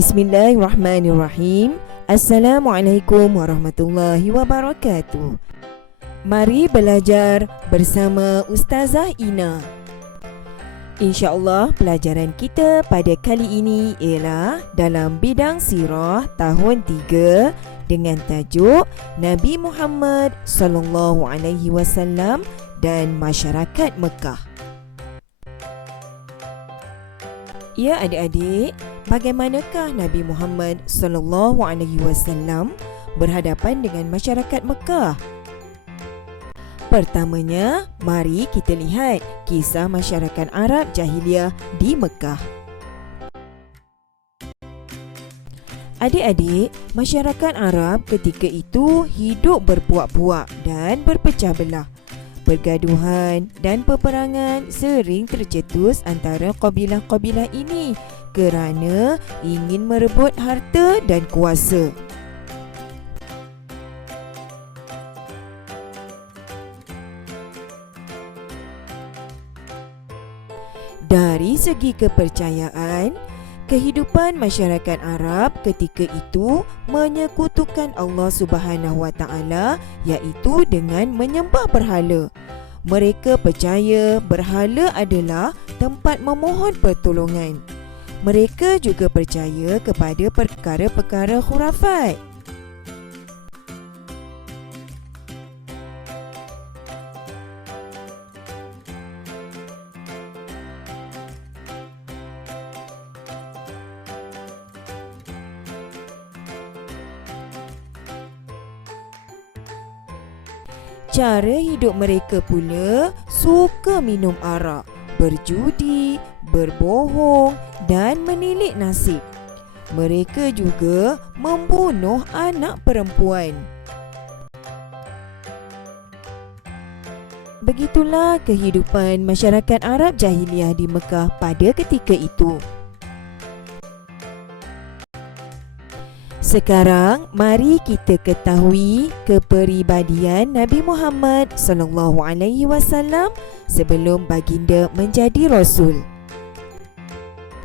Bismillahirrahmanirrahim. Assalamualaikum warahmatullahi wabarakatuh. Mari belajar bersama Ustazah Ina. InsyaAllah pelajaran kita pada kali ini ialah dalam bidang sirah tahun 3 dengan tajuk Nabi Muhammad SAW dan masyarakat Mekah. Ya adik-adik, bagaimanakah Nabi Muhammad SAW berhadapan dengan masyarakat Mekah? Pertamanya, mari kita lihat kisah masyarakat Arab Jahiliyah di Mekah. Adik-adik, masyarakat Arab ketika itu hidup berpuak-puak dan berpecah belah. Pergaduhan dan peperangan sering tercetus antara kabilah-kabilah ini kerana ingin merebut harta dan kuasa. Dari segi kepercayaan, kehidupan masyarakat Arab ketika itu menyekutukan Allah Subhanahu Wa Taala, iaitu dengan menyembah berhala. Mereka percaya berhala adalah tempat memohon pertolongan. Mereka juga percaya kepada perkara-perkara khurafat. Cara hidup mereka pula suka minum arak, berjudi, berbohong dan menilik nasib. Mereka juga membunuh anak perempuan. Begitulah kehidupan masyarakat Arab Jahiliyah di Mekah pada ketika itu. Sekarang, mari kita ketahui kepribadian Nabi Muhammad SAW sebelum baginda menjadi Rasul.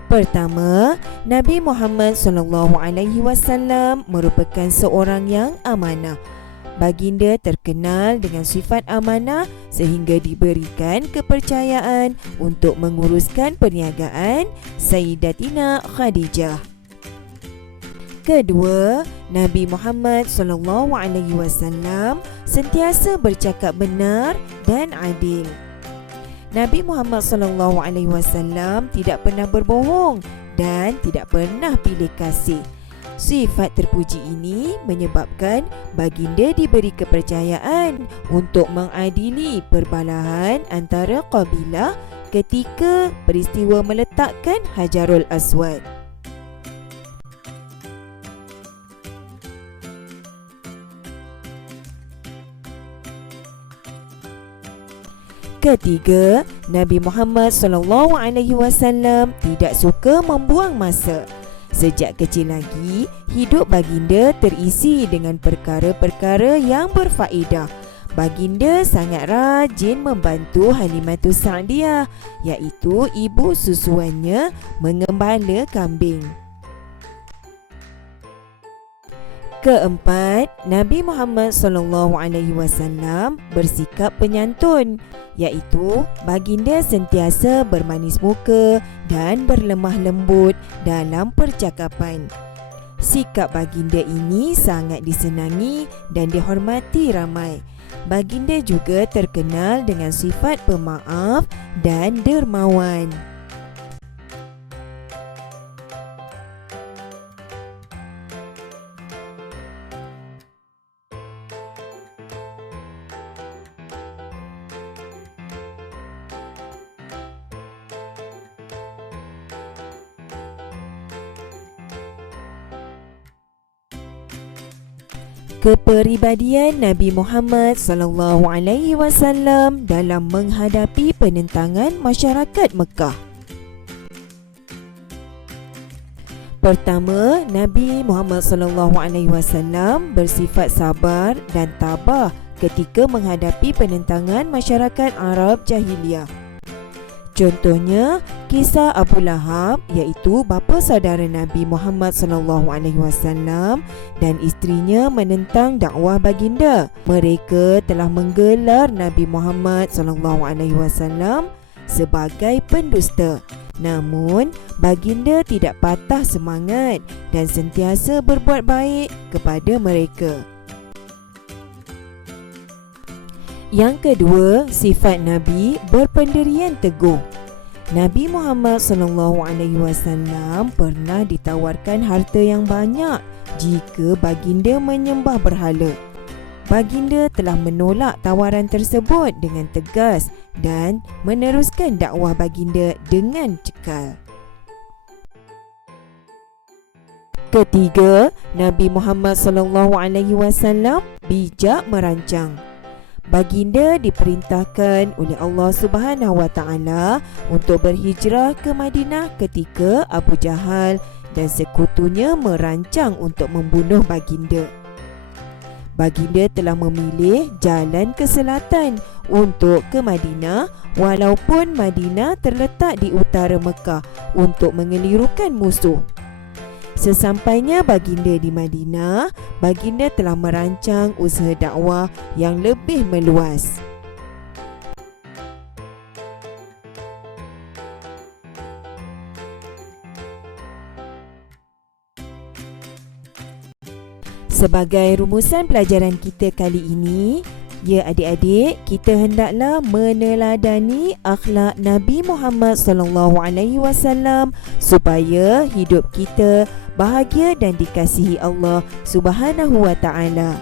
Pertama, Nabi Muhammad SAW merupakan seorang yang amanah. Baginda terkenal dengan sifat amanah sehingga diberikan kepercayaan untuk menguruskan perniagaan Sayyidatina Khadijah. Kedua, Nabi Muhammad SAW sentiasa bercakap benar dan adil. Nabi Muhammad SAW tidak pernah berbohong dan tidak pernah pilih kasih. Sifat terpuji ini menyebabkan baginda diberi kepercayaan untuk mengadili perbalahan antara kabilah ketika peristiwa meletakkan Hajarul Aswad. Ketiga, Nabi Muhammad SAW tidak suka membuang masa. Sejak kecil lagi, hidup baginda terisi dengan perkara-perkara yang berfaedah. Baginda sangat rajin membantu Halimatus Sa'diyah, iaitu ibu susuannya, mengembala kambing. Keempat, Nabi Muhammad SAW bersikap penyantun, iaitu baginda sentiasa bermanis muka dan berlemah lembut dalam percakapan. Sikap baginda ini sangat disenangi dan dihormati ramai. Baginda juga terkenal dengan sifat pemaaf dan dermawan. Kepribadian Nabi Muhammad SAW dalam menghadapi penentangan masyarakat Mekah. Pertama, Nabi Muhammad SAW bersifat sabar dan tabah ketika menghadapi penentangan masyarakat Arab Jahiliyah. Contohnya, Kisah Abu Lahab, iaitu bapa saudara Nabi Muhammad SAW dan isterinya menentang dakwah baginda. Mereka telah menggelar Nabi Muhammad SAW sebagai pendusta. Namun, baginda tidak patah semangat dan sentiasa berbuat baik kepada mereka. Yang kedua, sifat Nabi berpendirian teguh. Nabi Muhammad SAW pernah ditawarkan harta yang banyak jika baginda menyembah berhala. Baginda telah menolak tawaran tersebut dengan tegas dan meneruskan dakwah baginda dengan cekal. Ketiga, Nabi Muhammad SAW bijak merancang. Baginda diperintahkan oleh Allah Subhanahu Wa Taala untuk berhijrah ke Madinah ketika Abu Jahal dan sekutunya merancang untuk membunuh baginda. Baginda telah memilih jalan ke selatan untuk ke Madinah, walaupun Madinah terletak di utara Mekah, untuk mengelirukan musuh. Sesampainya baginda di Madinah, baginda telah merancang usaha dakwah yang lebih meluas. Sebagai rumusan pelajaran kita kali ini, ya adik-adik, kita hendaklah meneladani akhlak Nabi Muhammad SAW supaya hidup kita bahagia dan dikasihi Allah Subhanahu Wa Taala.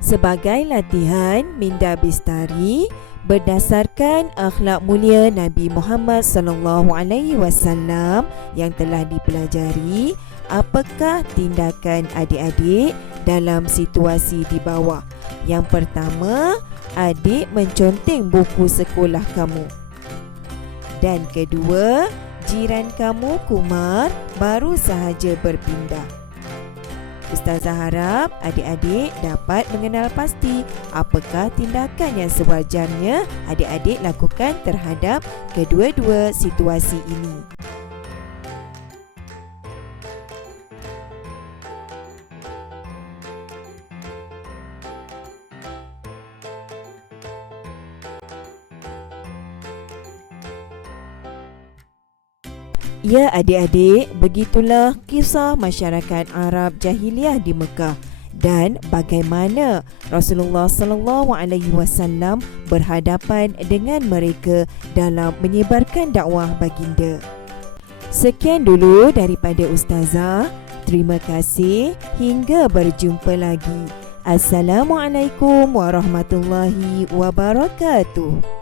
Sebagai latihan Minda Bistari, berdasarkan akhlak mulia Nabi Muhammad SAW yang telah dipelajari, apakah tindakan adik-adik dalam situasi di bawah? Yang pertama, adik menconteng buku sekolah kamu. Dan kedua, jiran kamu Kumar baru sahaja berpindah. Ustazah harap adik-adik dapat mengenal pasti apakah tindakan yang sewajarnya adik-adik lakukan terhadap kedua-dua situasi ini. Ya adik-adik, begitulah kisah masyarakat Arab Jahiliyah di Mekah dan bagaimana Rasulullah SAW berhadapan dengan mereka dalam menyebarkan dakwah baginda. Sekian dulu daripada Ustazah. Terima kasih, hingga berjumpa lagi. Assalamualaikum warahmatullahi wabarakatuh.